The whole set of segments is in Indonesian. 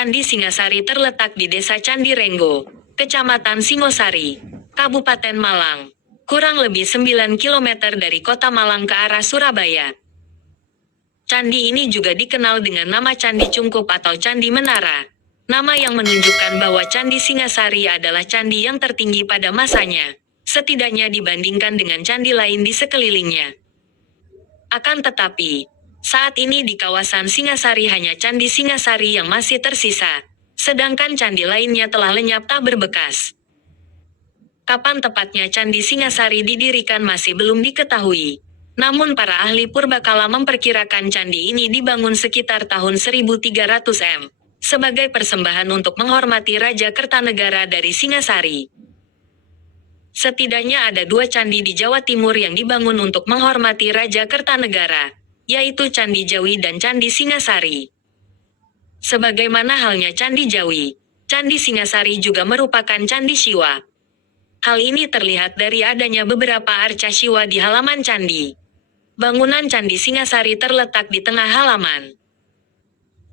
Candi Singasari terletak di Desa Candi Renggo, Kecamatan Singosari, Kabupaten Malang, kurang lebih 9 km dari kota Malang ke arah Surabaya. Candi ini juga dikenal dengan nama Candi Cungkup atau Candi Menara, nama yang menunjukkan bahwa Candi Singasari adalah candi yang tertinggi pada masanya, setidaknya dibandingkan dengan candi lain di sekelilingnya. Akan tetapi, saat ini di kawasan Singasari hanya Candi Singasari yang masih tersisa, sedangkan candi lainnya telah lenyap tak berbekas. Kapan tepatnya Candi Singasari didirikan masih belum diketahui. Namun para ahli purbakala memperkirakan candi ini dibangun sekitar tahun 1300 M, sebagai persembahan untuk menghormati Raja Kertanegara dari Singasari. Setidaknya ada 2 candi di Jawa Timur yang dibangun untuk menghormati Raja Kertanegara, yaitu Candi Jawi dan Candi Singasari. Sebagaimana halnya Candi Jawi, Candi Singasari juga merupakan Candi Siwa. Hal ini terlihat dari adanya beberapa arca Siwa di halaman candi. Bangunan Candi Singasari terletak di tengah halaman.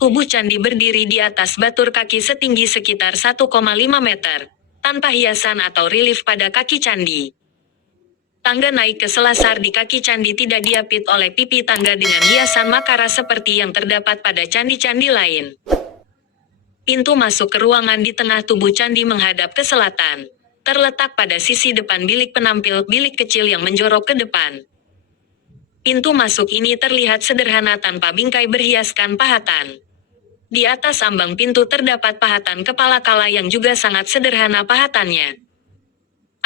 Tubuh candi berdiri di atas batur kaki setinggi sekitar 1,5 meter, tanpa hiasan atau relief pada kaki candi. Tangga naik ke selasar di kaki candi tidak diapit oleh pipi tangga dengan hiasan makara seperti yang terdapat pada candi-candi lain. Pintu masuk ke ruangan di tengah tubuh candi menghadap ke selatan, terletak pada sisi depan bilik penampil bilik kecil yang menjorok ke depan. Pintu masuk ini terlihat sederhana tanpa bingkai berhiaskan pahatan. Di atas ambang pintu terdapat pahatan kepala kala yang juga sangat sederhana pahatannya.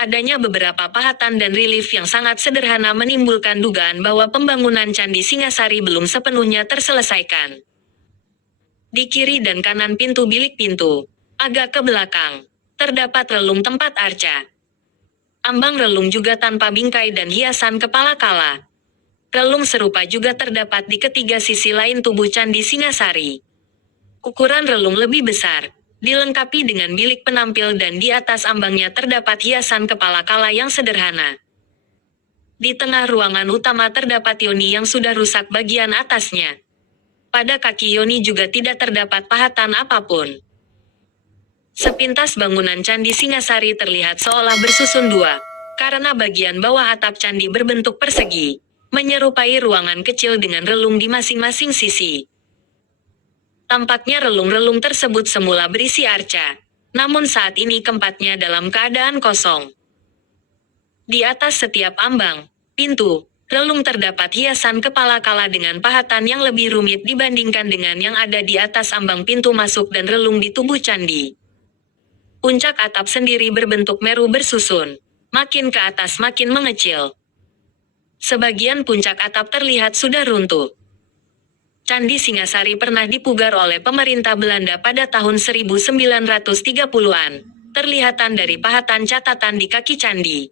Adanya beberapa pahatan dan relief yang sangat sederhana menimbulkan dugaan bahwa pembangunan Candi Singasari belum sepenuhnya terselesaikan. Di kiri dan kanan pintu bilik pintu, agak ke belakang, terdapat relung tempat arca. Ambang relung juga tanpa bingkai dan hiasan kepala kala. Relung serupa juga terdapat di ketiga sisi lain tubuh Candi Singasari. Ukuran relung lebih besar, dilengkapi dengan bilik penampil dan di atas ambangnya terdapat hiasan kepala kala yang sederhana. Di tengah ruangan utama terdapat yoni yang sudah rusak bagian atasnya. Pada kaki yoni juga tidak terdapat pahatan apapun. Sepintas bangunan Candi Singasari terlihat seolah bersusun 2, karena bagian bawah atap candi berbentuk persegi, menyerupai ruangan kecil dengan relung di masing-masing sisi. Tampaknya relung-relung tersebut semula berisi arca, namun saat ini keempatnya dalam keadaan kosong. Di atas setiap ambang, pintu, relung terdapat hiasan kepala kala dengan pahatan yang lebih rumit dibandingkan dengan yang ada di atas ambang pintu masuk dan relung di tubuh candi. Puncak atap sendiri berbentuk meru bersusun, makin ke atas makin mengecil. Sebagian puncak atap terlihat sudah runtuh. Candi Singasari pernah dipugar oleh pemerintah Belanda pada tahun 1930-an, terlihatan dari pahatan catatan di kaki candi.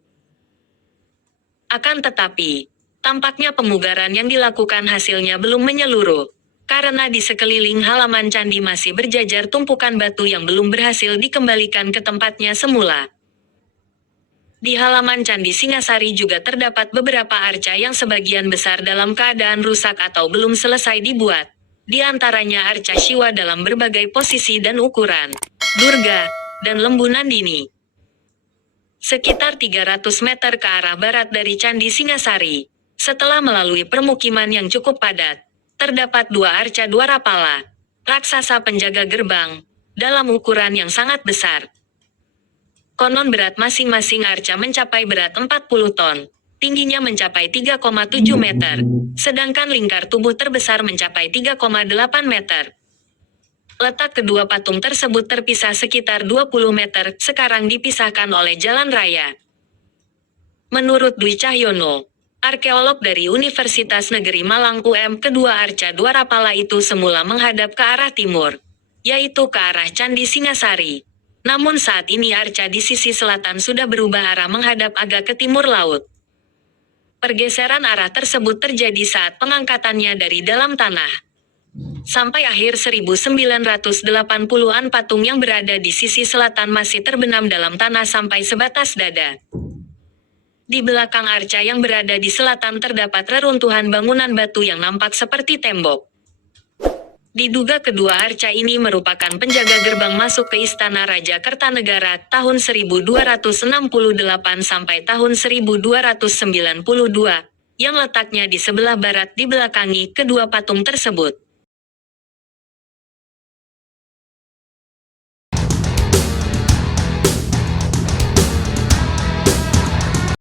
Akan tetapi, tampaknya pemugaran yang dilakukan hasilnya belum menyeluruh, karena di sekeliling halaman candi masih berjajar tumpukan batu yang belum berhasil dikembalikan ke tempatnya semula. Di halaman Candi Singasari juga terdapat beberapa arca yang sebagian besar dalam keadaan rusak atau belum selesai dibuat. Di antaranya arca Siwa dalam berbagai posisi dan ukuran, Durga, dan lembunan dini. Sekitar 300 meter ke arah barat dari Candi Singasari, setelah melalui permukiman yang cukup padat, terdapat 2 arca Dwarapala, raksasa penjaga gerbang, dalam ukuran yang sangat besar. Konon berat masing-masing arca mencapai berat 40 ton, tingginya mencapai 3,7 meter, sedangkan lingkar tubuh terbesar mencapai 3,8 meter. Letak kedua patung tersebut terpisah sekitar 20 meter, sekarang dipisahkan oleh jalan raya. Menurut Dwi Cahyono, arkeolog dari Universitas Negeri Malang UM, kedua arca Dwarapala itu semula menghadap ke arah timur, yaitu ke arah Candi Singasari. Namun saat ini arca di sisi selatan sudah berubah arah menghadap agak ke timur laut. Pergeseran arah tersebut terjadi saat pengangkatannya dari dalam tanah. Sampai akhir 1980-an patung yang berada di sisi selatan masih terbenam dalam tanah sampai sebatas dada. Di belakang arca yang berada di selatan terdapat reruntuhan bangunan batu yang nampak seperti tembok. Diduga kedua arca ini merupakan penjaga gerbang masuk ke Istana Raja Kertanegara tahun 1268 sampai tahun 1292, yang letaknya di sebelah barat di belakangi kedua patung tersebut.